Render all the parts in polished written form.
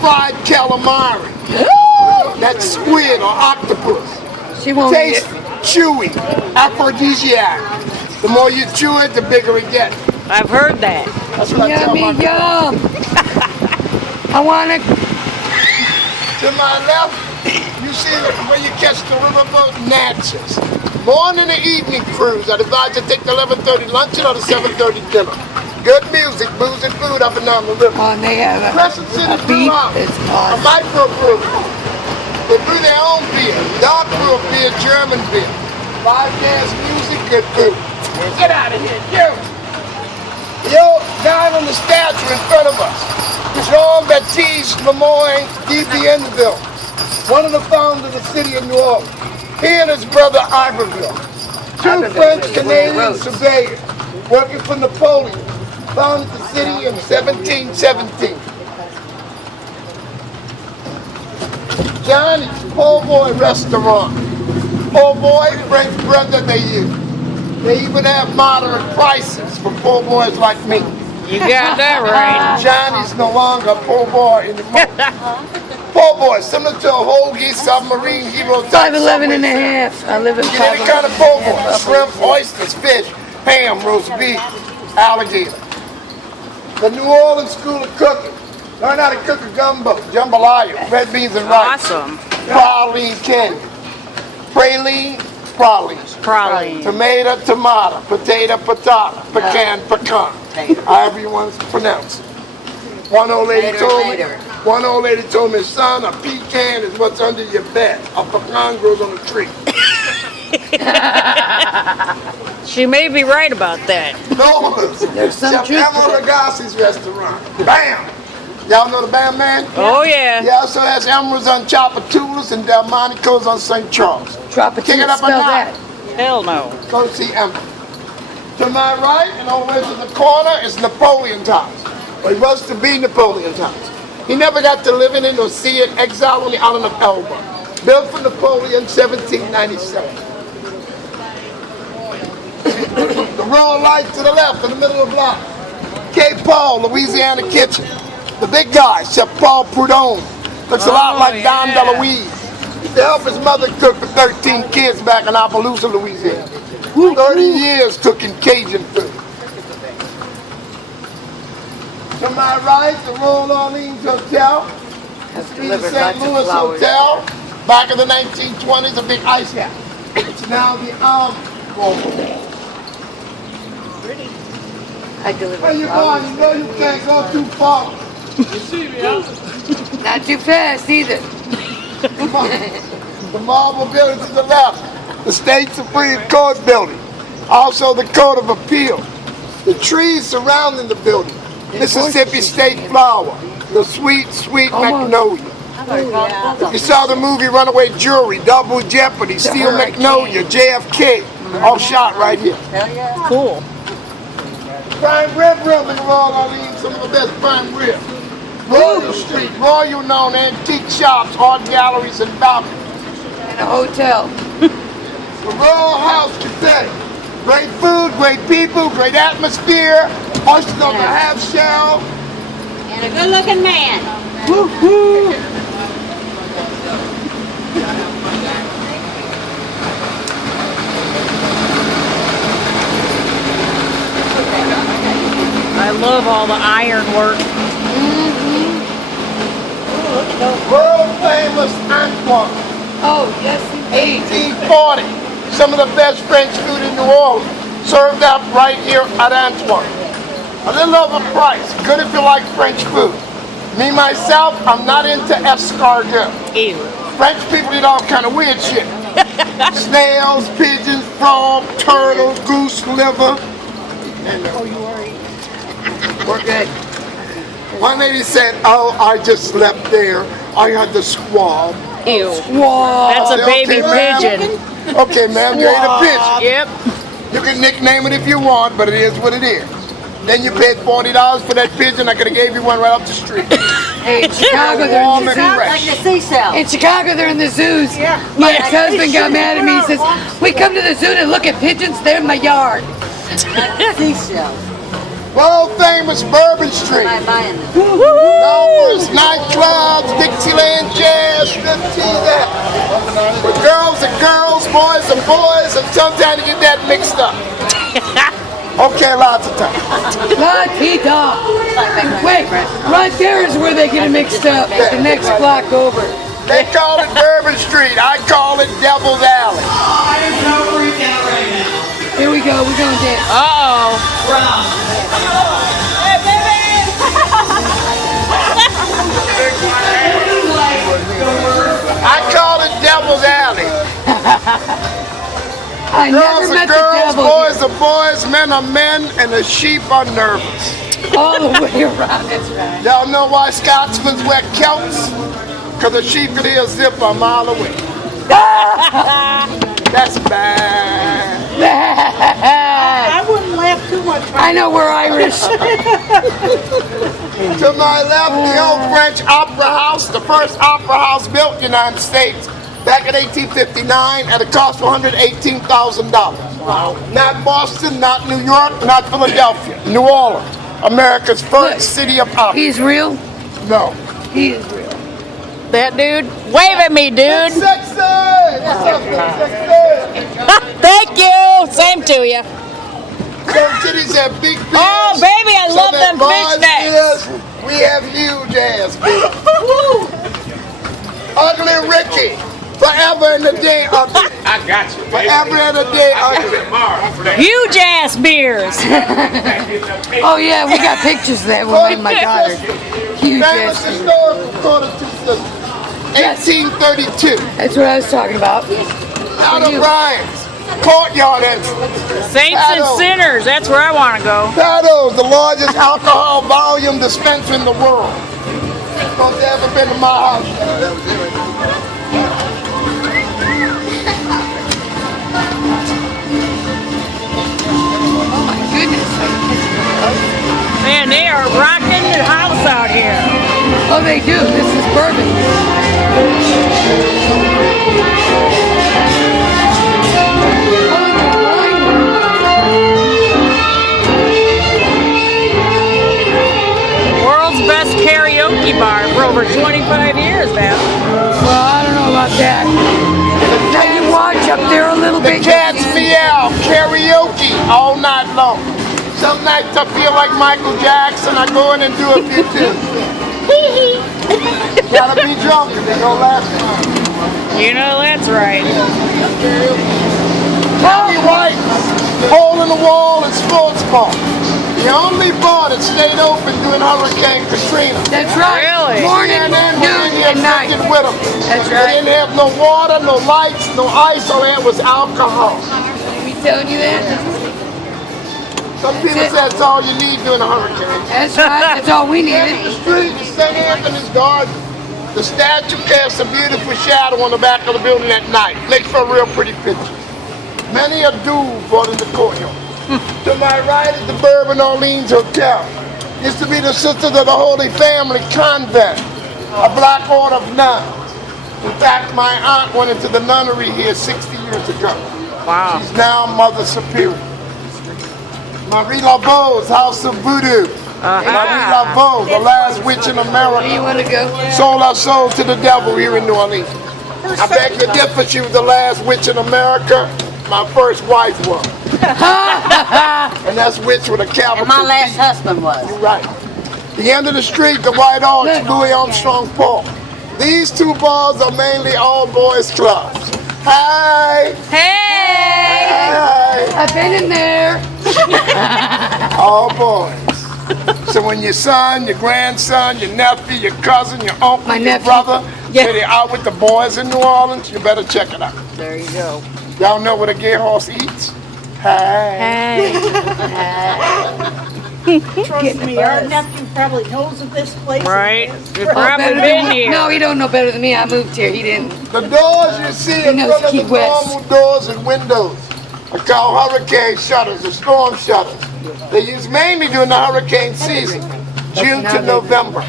fried calamari. That's squid or octopus. She won't Tastes chewy, aphrodisiac. The more you chew it, the bigger it gets. I've heard that. That's what I tell my Yum! I want it. To my left, you see where you catch the riverboat Natchez. Morning and evening cruise. I'd advise you take the 11:30 luncheon or the 7:30 dinner. Good music, booze and food up and down the river. Oh, and they have Crescent City Brew beef. House, It's a awesome. microbrew. They brew their own beer, dark brew beer, German beer. Live dance music, good food. Get out of here, you! Yo, guy on the statue in front of us. Jean-Baptiste Lemoyne de Bienville, one of the founders of the city of New Orleans. He and his brother Iberville, two French-Canadian surveyors working for Napoleon, founded the city in 1717. Johnny's Po' Boy restaurant. Po' Boy, French bread that they use. They even have moderate prices for po' boys like me. You got that right. Johnny's no longer a po' boy anymore. Po' boy, similar to a hoagie, submarine, hero type. 5'11" and a half. I live in Get any kind of po' boy. Shrimp, oysters, fish, ham, roast beef, alligator. The New Orleans School of Cooking. Learn how to cook a gumbo, jambalaya, red beans and rice. Awesome. Praline candy. Praline, praline. Praline. Tomato, tomato. Potato, patata. Pecan, pecan. However you want to pronounce it. One old lady told me, son, a pecan is what's under your bed. A pecan grows on a tree. She may be right about that. Nobles. Chef Emma Ragassi's restaurant. Bam! Y'all know the Bam Man? Oh yeah. He also has Emeralds on Chapatulas and Delmonico's on St. Charles. Kick it up a Spell notch. that. Hell no. Go see Emma. To my right and over to the corner is Napoleon's house. Well, he was to be Napoleon's house. He never got to live in it or see it. Exile on the island of Elba. Built for Napoleon, 1797. The rural light to the left in the middle of the block. Cape Paul, Louisiana Kitchen. The big guy, Chef Paul Prudhomme. Looks a lot like Don DeLuise. He used to help his mother cook for 13 kids back in Appaloosa, Louisiana. 30 years cooking Cajun food. To my right, the Royal Orleans Hotel. The St. Louis Hotel. Back in the 1920s, a big ice house. It's now the Bowl. I deliver. Where you going? You know you can't go too far. You see me, huh? Not too fast either. The marble building to the left. The State Supreme Court building. Also the Court of Appeal. The trees surrounding the building. Mississippi State flower. The sweet, sweet magnolia. You saw the movie Runaway Jury, Double Jeopardy, Steel Magnolia, JFK. All shot right here. Cool. Prime rib room in Royal Orleans, some of the best prime rib. Royal Street, Royal known antique shops, art galleries, and balconies. And a hotel. The Royal House Cafe. Great food, great people, great atmosphere. Oysters on the half shell. And a good-looking man. Woo-hoo. I love all the iron work. World famous Antoine. Oh, yes, indeed. 1840. Some of the best French food in New Orleans. Served out right here at Antoine. A little over price. Good if you like French food. Me, myself, I'm not into escargot. Ew. French people eat all kind of weird shit. Snails, pigeons, frog, turtle, goose, liver. And, we're good. One lady said, oh, I just slept there. I had the squab. Ew. Wow. That's a baby okay, pigeon. Okay, ma'am, you ate a pigeon. Yep. You can nickname it if you want, but it is what it is. Then you paid $40 for that pigeon. I could have gave you one right off the street. Hey, in Chicago, they're Warm in the and zoos. fresh. Like the seashell. In Chicago, they're in the zoos. My ex-husband got mad at me. He says, we come to the zoo to look at pigeons. They're in my yard. Like the seashell. World famous Bourbon St. Am I buying this? Known for its nightclubs, boys are boys, and sometimes you get that mixed up. Okay, lots of time. La-ti-da. Wait, right there is where they get it mixed up. The next block over. They call it Bourbon Street. I call it Devil's Alley. Here we go. We're going to dance. Uh-oh. I call it Devil's Alley. I never Girls are met the girls, devil boys here. are boys, men are men, and the sheep are nervous. All the way around. That's right. Y'all know why Scotsmen wear kilts? Because the sheep could hear a zipper a mile away. That's bad. I wouldn't laugh too much. I know we're Irish. To my left, the old French Opera House, the first opera house built in the United States back in 1859 at a cost of $118,000. Wow. Not Boston, not New York, not Philadelphia. New Orleans, America's first Look, city of opera. He's real. No. He is real. That dude? Wave at me, dude. Sexy! What's up, sexy? Thank you. Same to you. Some cities have big beers. Oh, baby, I love Some them have fish large snacks. beers. We have huge ass beers. Ugly Ricky. Forever and a day ugly. I got you. Forever and a day ugly. Huge ass beers. Oh, yeah, we got pictures of that with me and my daughter. Huge Famous ass. historical quarter to sisters. 1832. That's what I was talking about. Out of Ryan's courtyard entrance. Saints and sinners. That's where I want to go. Paddles, the largest alcohol volume dispenser in the world. Don't you ever been to my house? Oh, my goodness. Man, they are rocking the house out here. Oh, they do. This is bourbon. World's best karaoke bar for over 25 years now. Well, I don't know about that. Now you watch up there a little The bit. cats meow karaoke all night long. Some nights I feel like Michael Jackson. I go in and do a few tunes. Gotta be drunk and they go last time. You know that's right. Tommy White's hole in the wall and sports bar. The only bar that stayed open during Hurricane Katrina. That's right. Really? Morning, CNN was noon, in here and night. drinking with them. That's They right. didn't have no water, no lights, no ice. All they had was alcohol. Me telling you that? Some people say that's all you need during a hurricane. That's right. That's all we In the needed. street is St. Anthony's Garden. The statue casts a beautiful shadow on the back of the building at night. Makes for a real pretty picture. Many a dude brought in the courtyard. To my right is the Bourbon Orleans Hotel. Used to be the Sisters of the Holy Family Convent, a black order of nuns. In fact, my aunt went into the nunnery here 60 years ago. Wow. She's now Mother Superior. Marie Laveau's House of Voodoo. Marie Laveau, the last witch in Do you America, want to go? sold her soul to the devil here in New Orleans. I beg to differ, she was the last witch in America. My first wife was. And that's witch with a capital And my last T. husband was. You're right. The end of the street, the White Arch, Louis Armstrong Park. These two bars are mainly all boys clubs. Hi! Hey! Hi! I've been in there. All boys. So when your son, your grandson, your nephew, your cousin, your uncle, My your nephew. brother, say they're out with the boys in New Orleans, you better check it out. There you go. Y'all know what a gay horse eats? Hi. Hey. Trust me, our nephew probably knows of this place. Right? You've Oh, probably better been than me. here. No, he don't know better than me. I moved here. He didn't. The doors you see in knows front of the Key West. normal doors and windows are called hurricane shutters or storm shutters. They're used mainly during the hurricane season, June to November.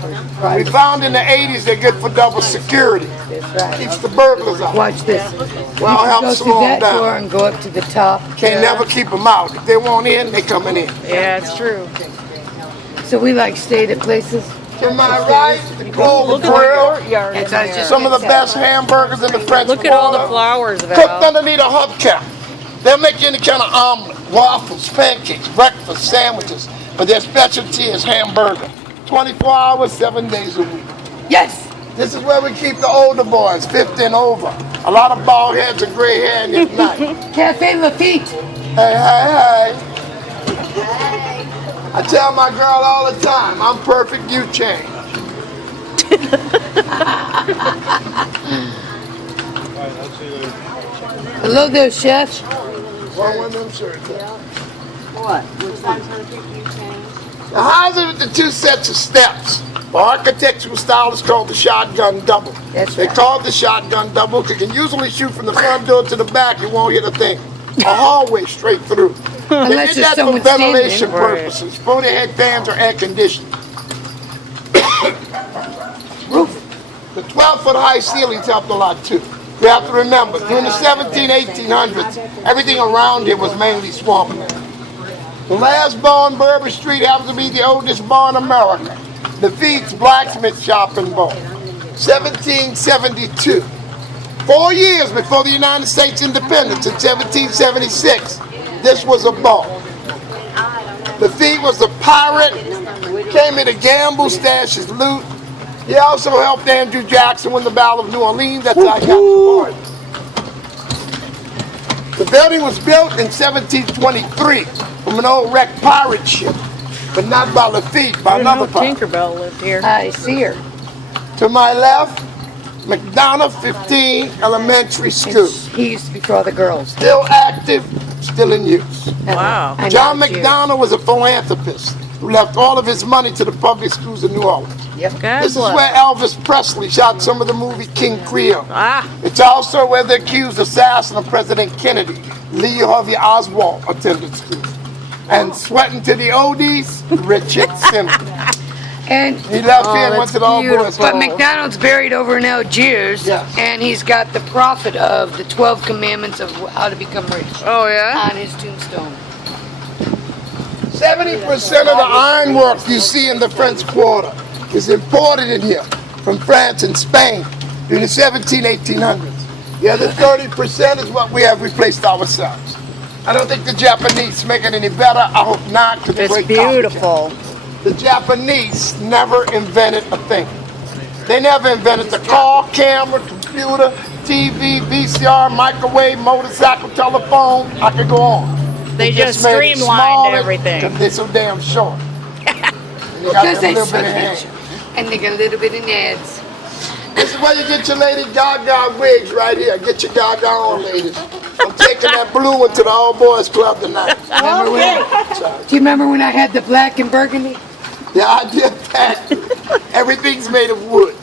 We found in the 80s they're good for double security. Keeps the burglars out. Watch this. Well, Go help through slow them that door down. and go up to the top. Can't never keep them out. If they want in, they coming in. Yeah, it's true. So we like stayed at places. To my right, the Clover Look at the Grill. courtyard in there. Some of the best hamburgers in the French Look at all the Quarter. flowers, Cooked Val. underneath a hubcap. They'll make you any kind of omelet, waffles, pancakes, breakfast, sandwiches, but their specialty is hamburger. 24 hours, 7 days a week. Yes. This is where we keep the older boys, 50 and over. A lot of bald heads and gray hair in this night. Cafe Lafitte. Hey, hey, hey. I tell my girl all the time, I'm perfect, you change. Hello there, chef. One of them shirts. What? Which one's gonna pick you change? Now, how's it with the two sets of steps? The architectural style is called the shotgun double. That's They right. call it the shotgun double because you can usually shoot from the front door to the back, you won't hit a thing. A hallway straight through. They Unless did there's that for someone standing. ventilation Right. purposes. 40 head fans or air conditioning. Roof. The 12-foot high ceilings helped a lot too. You have to remember, during the 1800s, everything around here was mainly swampland. The last bar on Bourbon Street happens to be the oldest bar in America. Lafitte's Blacksmith Shop and Bar. 1772. 4 years before the United States independence in 1776, this was a bar. Lafitte was a pirate, came here to gamble, stash his loot. He also helped Andrew Jackson win the Battle of New Orleans. That's how he got the party. The building was built in 1723 from an old wrecked pirate ship, but not by Lafitte, by I didn't know another pirate. Tinkerbell lived here. I see her. To my left, McDonough 15 Elementary School. He used to be for all the girls. Still active, still in use. Wow. I know John it's you. McDonough was a philanthropist who left all of his money to the public schools in New Orleans. God This is bless. where Elvis Presley shot some of the movie King Creole. Ah, It's also where the accused assassin of President Kennedy, Lee Harvey Oswald, attended school. And sweating to the oldies, Richard Simmons. And He left here and went that's to the old boys beautiful. but club. McDonald's buried over in Algiers, Yes. and he's got the prophet of the 12 commandments of how to become rich oh yeah? on his tombstone. 70% of the ironwork you see in the French Quarter is imported in here from France and Spain during the 1800s. The other 30% is what we have replaced ourselves. I don't think the Japanese make it any better. I hope not, because It's great beautiful. The Japanese never invented a thing. They never invented the car, camera, computer, TV, VCR, microwave, motorcycle, telephone. I could go on. They just made it streamlined smaller everything. 'cause they're so damn short. And you got Because them they little suck bit of at hands. you. And they got a little bit of nads. This is where you get your Lady Gaga wigs right here. Get your Gaga on, ladies. I'm taking that blue one to the old boys club tonight. Remember when, do you remember when I had the black and burgundy? Yeah, I did that. Everything's made of wood.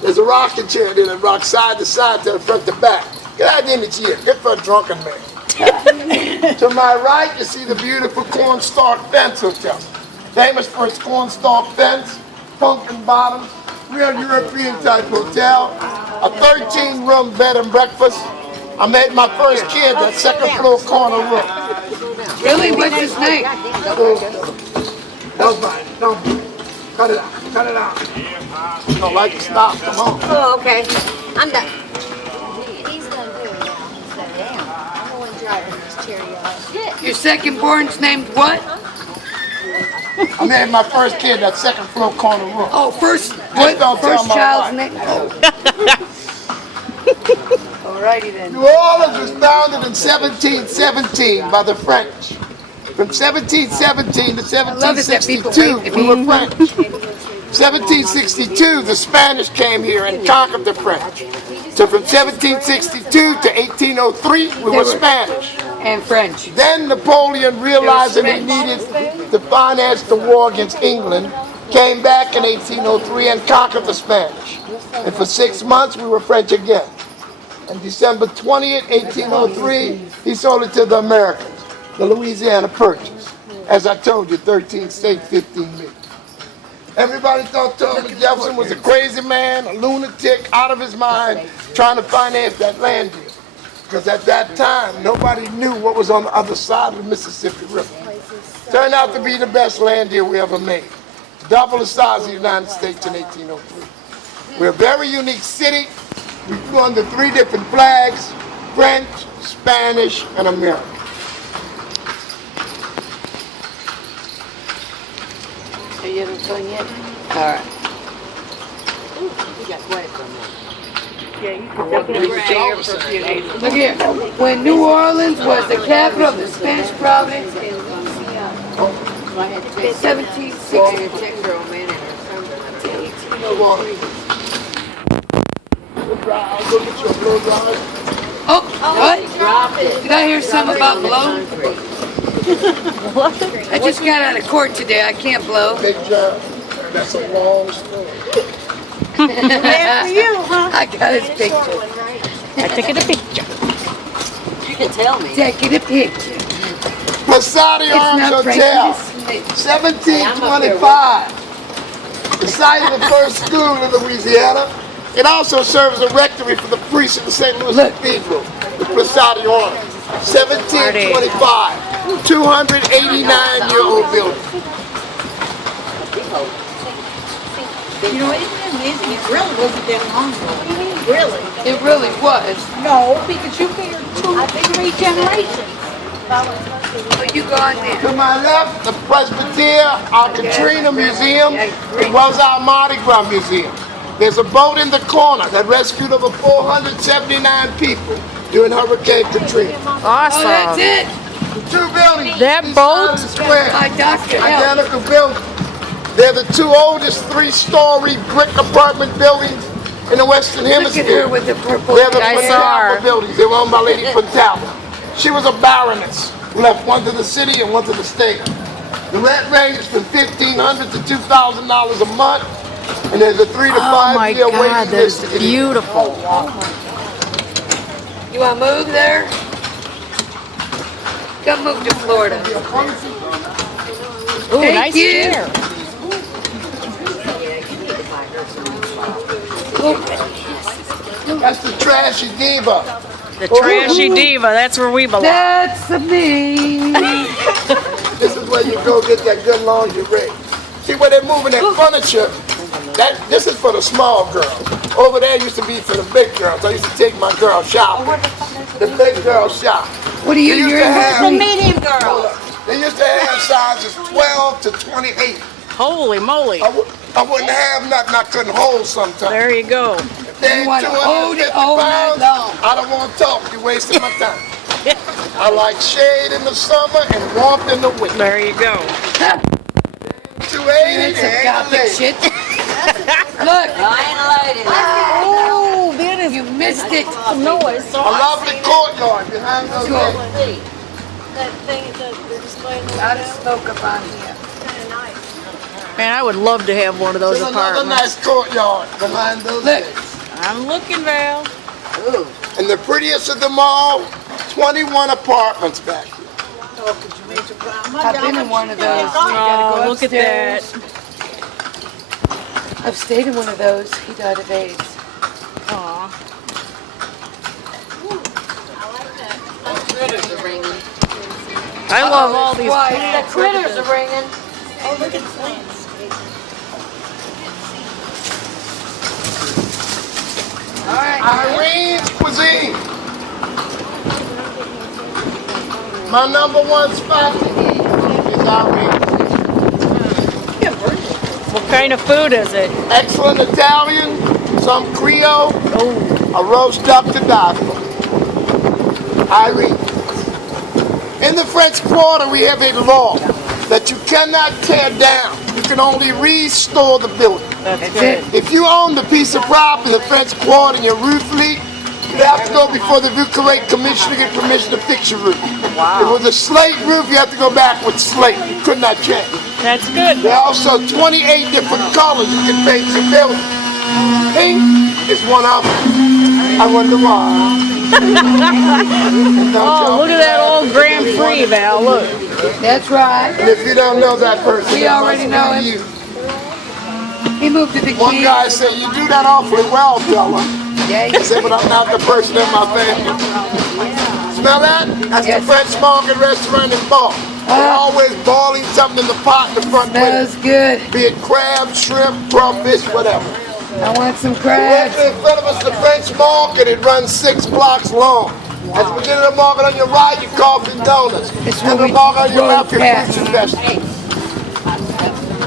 There's a rocking chair there that rocks side to side to the front to back. Get out of the image here. Good for a drunken man. To my right, you see the beautiful cornstalk fence hotel. Famous for its cornstalk fence, pumpkin bottoms, real European type hotel, a 13-room bed and breakfast. I made my first kid that second floor corner room. Really? What's his name? Don't mind. Don't mind. Cut it out. Cut it out. You don't like to stop. Come on. Oh, okay. I'm done. He's gonna do it now. So damn, I'm the one driving this chariot. Your second born's named what? I made my first kid that second floor corner room. Oh, first don't tell first my child's wife. name. Oh. Alrighty then. New Orleans was founded in 1717 by the French. From 1717 to love it that people 1762, wait to we be- were French. 1762, the Spanish came here and conquered the French. So from 1762 to 1803, we were Spanish. And French. Then Napoleon, realizing he needed to finance the war against England, came back in 1803 and conquered the Spanish. And for 6 months, we were French again. On December 20th, 1803, he sold it to the Americans, the Louisiana Purchase. As I told you, 13 states, 15 million. Everybody thought Thomas Jefferson was a crazy man, a lunatic, out of his mind, trying to finance that land deal. Because at that time, nobody knew what was on the other side of the Mississippi River. Turned out to be the best land deal we ever made. double the size of the United States in 1803. We're a very unique city. We flew under 3 different flags, French, Spanish, and American. Are you having fun yet? All right. You got quiet for a minute. Yeah, you can definitely stay here for a few days. Look here. When New Orleans was the capital of the Spanish province in Louisiana, in 1760. Oh, what? Did I hear something about blow? I just got out of court today. I can't blow. Big job. That's a long story. Bad for you, huh? I got his picture. I took it a picture. You can tell me. Taking a picture. Masadi It's Arms not Hotel, Frankie Smith. 1725. The site of the first school in Louisiana. It also serves as a rectory for the priests of the St. Louis Cathedral, the Masadi Arms. 1725. 289-year-old building. You know, isn't it amazing? It really wasn't that long ago. Really? It really was. No, because you figured 2-3 generations. Oh, you gone there. To my left, the Presbyterian, our Katrina Museum, as well as our Mardi Gras Museum. There's a boat in the corner that rescued over 479 people during Hurricane Katrina. Oh, Awesome. that's it. 2 buildings. That east boat? side of the square. My Dr. L. Identical buildings. They're the 2 oldest 3-story brick apartment buildings in the Western Look at her Hemisphere. with the purple. They're the I saw her. Fontalba buildings. They were owned by Lady Fontalba. She was a baroness who left one to the city and one to the state. The rent ranges from $1,500 to $2,000 a month, and there's a 3 to 5 year waiting God, list. that's beautiful. You want to move there? Come move to Florida. Ooh, Thank nice you. chair. That's the trashy diva. The trashy diva, that's where we belong. That's me. This is where you go get that good lingerie. See where they're moving that furniture? This is for the small girls. Over there used to be for the big girls. I used to take my girl shopping. The big girl shop. What are you? They used You're to have- The medium girl. They used to have sizes 12 to 28. Holy moly. I wouldn't have nothing I couldn't hold sometimes. There you go. If they You ain't want to hold it 250 all night pounds, long. I don't want to talk. You're wasting my time. I like shade in the summer and warmth in the winter. There you go. 280 That's some and gothic late. shit. Look. Oh, that is You missed it. noise. A lovely courtyard behind those Cool. gates. That thing that they're displaying over Out of smoke up on here. kind of nice. Man, I would love to have one of those There's another apartments. nice courtyard behind those Look. gates. I'm looking, Val. And the prettiest of them all, 21 apartments back here. I've been in one of those. You gotta go Oh, look at that. upstairs. I've stayed in one of those. He died of AIDS. Aw. I love all these. Why? The critters are ringing. Oh, look at plants. All right. Irene's Cuisine. My number 1 spot to eat is Irene's. What kind of food is it? Excellent Italian, some Creole, a roast duck to die for. Irene. In the French Quarter, we have a law that you cannot tear down. You can only restore the building. That's good. If you own the piece of property in the French Quarter and your roof leak, you have to go before the Vicarate Commission to get permission to fix your roof. Wow. If it was a slate roof, you have to go back with slate. You could not change. That's good. There are also 28 different colors you can paint your building. Pink is one of them. I wonder why. Oh, look at that old Grand Prix, Val. Look. That's right. And if you don't know that person, We that already must know be him. you. He moved to the One Keys. guy said, "You do that awfully well, Bella." Yeah, I said, "But I'm not the person in my family." Smell that? That's the French Market restaurant and bar. They're always boiling something in the pot in the front Smells window. good. Be it crab, shrimp, crawfish, whatever. I want some Right crabs. in front of us, the French Market. It runs 6 blocks long. At the beginning of the market on your right, your coffee and donuts. It's And where the we market on your rode left, your past. fruits and vegetables.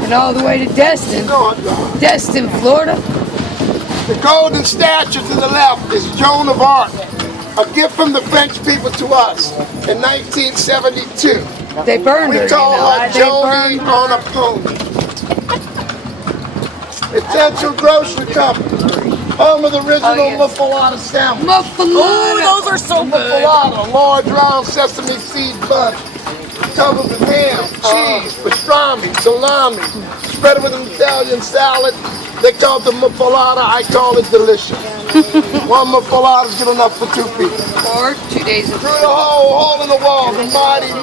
And all the way to Destin. Go on, God. Destin, Florida. The golden statue to the left is Joan of Arc, a gift from the French people to us in 1972. They burned her, We you call know. her They Joni burned her. on a pony. Essential Grocery Company, home of the original yes. muffalata sandwich. Muffalata. Those are so good. Muffalata, large round sesame seed bun, covered with ham, cheese, pastrami, salami, spread it with an Italian salad. They call it the muffalata. I call it delicious. One muffalata is good enough for 2 people. Or 2 days of Through the hole in the wall, the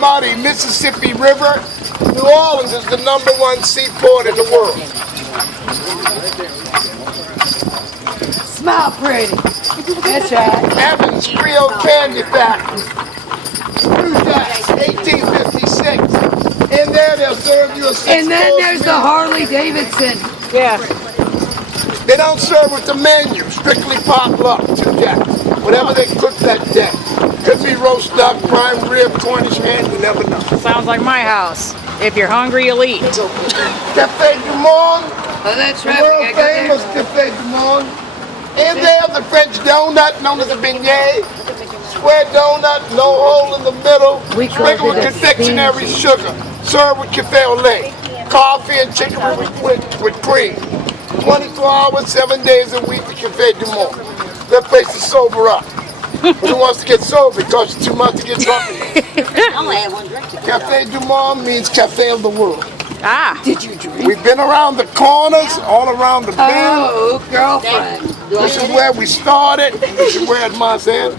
mighty Mississippi River, New Orleans is the #1 seaport in the world. Smile pretty. That's right. Evans Creole Candy Factory. Screw Jacks, 1856. In there, they'll serve you a 6-course And then there's the meal. Harley Davidson. Yeah. They don't serve with the menu, strictly potluck, 2 jacks. Whatever they cook that day. Could be roast duck, prime rib, Cornish hen, you never know. Sounds like my house. If you're hungry, you'll eat. Cafe Du Monde, Oh, that's the right. world We gotta go famous Cafe Du Monde. In there, the French donut known as a beignet. Square donut, no hole in the middle. We call Sprinkled it with a confectionery sugar. Served with cafe au lait. Coffee and chicken with cream. 24 hours, 7 days a week at Cafe Du Monde. That place is sober up. But who wants to get sober? It costs you too much to get drunk. I'm gonna have one drink. Cafe Du Monde means cafe of the world. Ah. Did you drink? We've been around the corners, all around the bend. Oh, girlfriend. This is where we started. This is where it must end.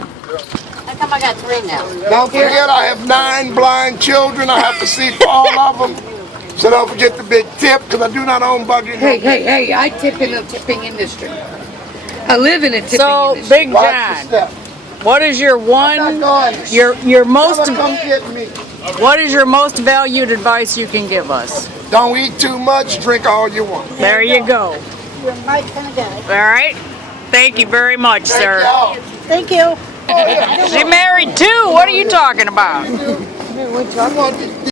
How come I got 3 now? Don't forget, I have 9 blind children. I have to see for all of them. So don't forget the big tip, because I do not own buggy. Hey, I tip in the tipping industry. I live in a tipping So, industry. Big Watch your John, step. what is your I'm not one, going. your most, Never come get me. what is your most valued advice you can give us? Don't eat too much, drink all you want. There you go. You're right gonna go. All right. Thank you very much, Thank sir. y'all. Thank you. She married too. What are you talking about? Come on,